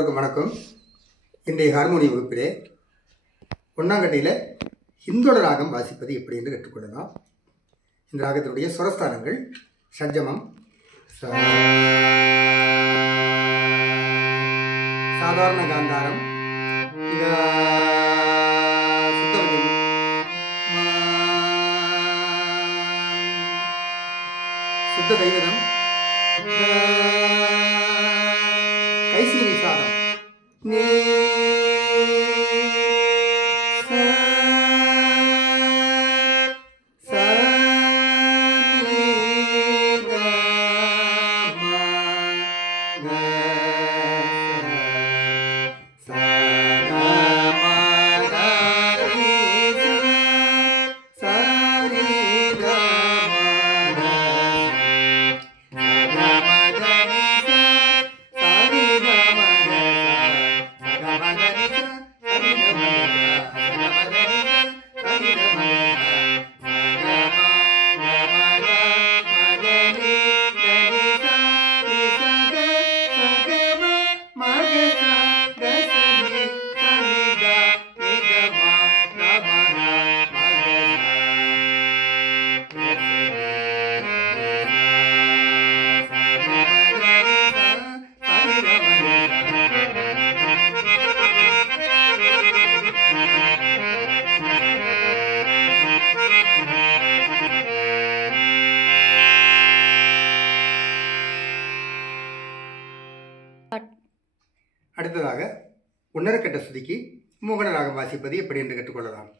எல்லாருக்கும் வணக்கம். இன்றைய ஹார்மோனிய வகுப்பிலே ஒன்னாங்கட்டையில் ஹிந்தோட ராகம் வாசிப்பது எப்படி என்று கற்றுக்கொள்ளலாம் இந்த ராகத்தினுடைய சுரஸ்தானங்கள் ஷட்ஜமம் சாதாரண காந்தாரம் சுத்த தைவதம் ఐసీని సాధం నే அடுத்ததாக உன்னரக்கட்ட சுதிக்கு மோகன ராகம் வாசிப்பது எப்படி என்று கற்றுக்கொள்ளலாம்